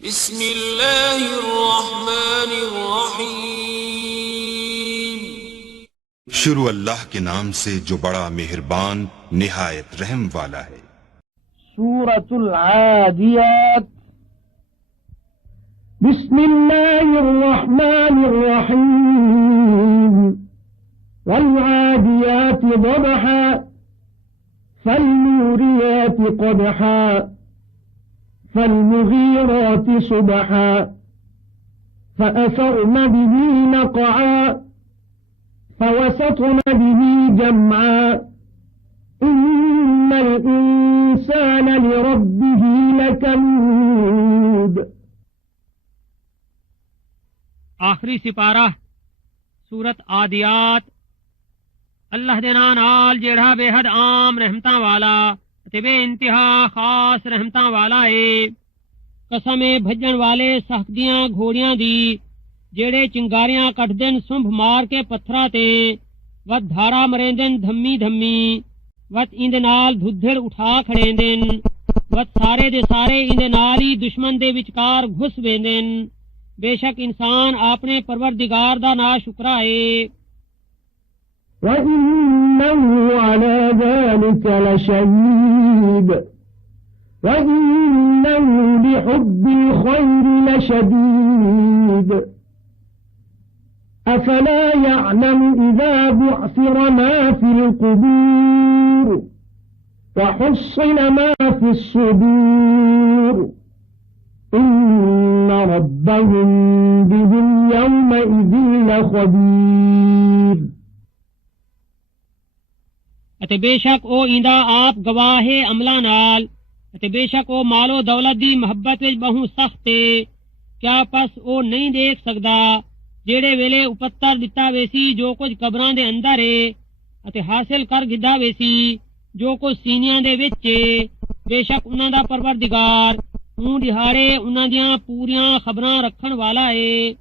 बिस्मिल्लाहिर्रहमानिर्रहीम। शुरू अल्लाह के नाम से जो बड़ा मेहरबान निहायत रहम वाला है। सूरतुल आदियात। बिस्मिल्लाहिर्रहमानिर्रहीम। वल आदियाति ज़बहा फल्मुरियाति क़दहा फल्मुगीराति सुबहा फअसरन बिही नक़आ फवसतन बिही जमआ इन्नल इंसान लिरब्बिही लकनूद। आखिरी सिपारा सूरत आदियात। अल्लाह दे नाम नाल जेड़ा बेहद आम रहमतां वाला ते बेइंतहा खास रहमतां वाला है। कसम है भजन वाले सख्तियां घोड़ियां दी जेड़े चिंगारियां कटदन सुंभ मार के पत्थरां ते वत धारा मरेंदन धम्मी धम्मी वत इंदे नाल धुद्धड़ उठा खड़ेंदन वत सारे दे सारे इंदे नाल ही दुश्मन दे विचकार घुस वेंदन। बेशक इंसान अपने परवरदिगार दा ना शुक्रा है। वइन्नहु अला ज़ालिका लशहीद वइन्नहु लिहुब्बिल खैरि लशदीद। अफला यअलमु इज़ा बुअसिर मा फिल क़ुबूर वहुस्सिल मा फिस सुदूर इन्न रब्बहुम बिहिम यौमइज़िन लख़बीर। अते बेशक ओ इंदा आप गवाहे अमला नाल अते बेशक ओ मालो दौलत दी मोहब्बत विच बहु सख्त है। क्या पस ओ नहीं देख सकदा जेड़े वेले उपत्तर दिता वेसी जो कुछ कबरां दे अंदर है अते हासिल कर गिदा वेसी जो कुछ सीनियां दे विच है। बेशक उन्हां दा परवरदिगार ऊं दिहाड़े उन्हां दियां पूरियां खबरां रखण वाला है।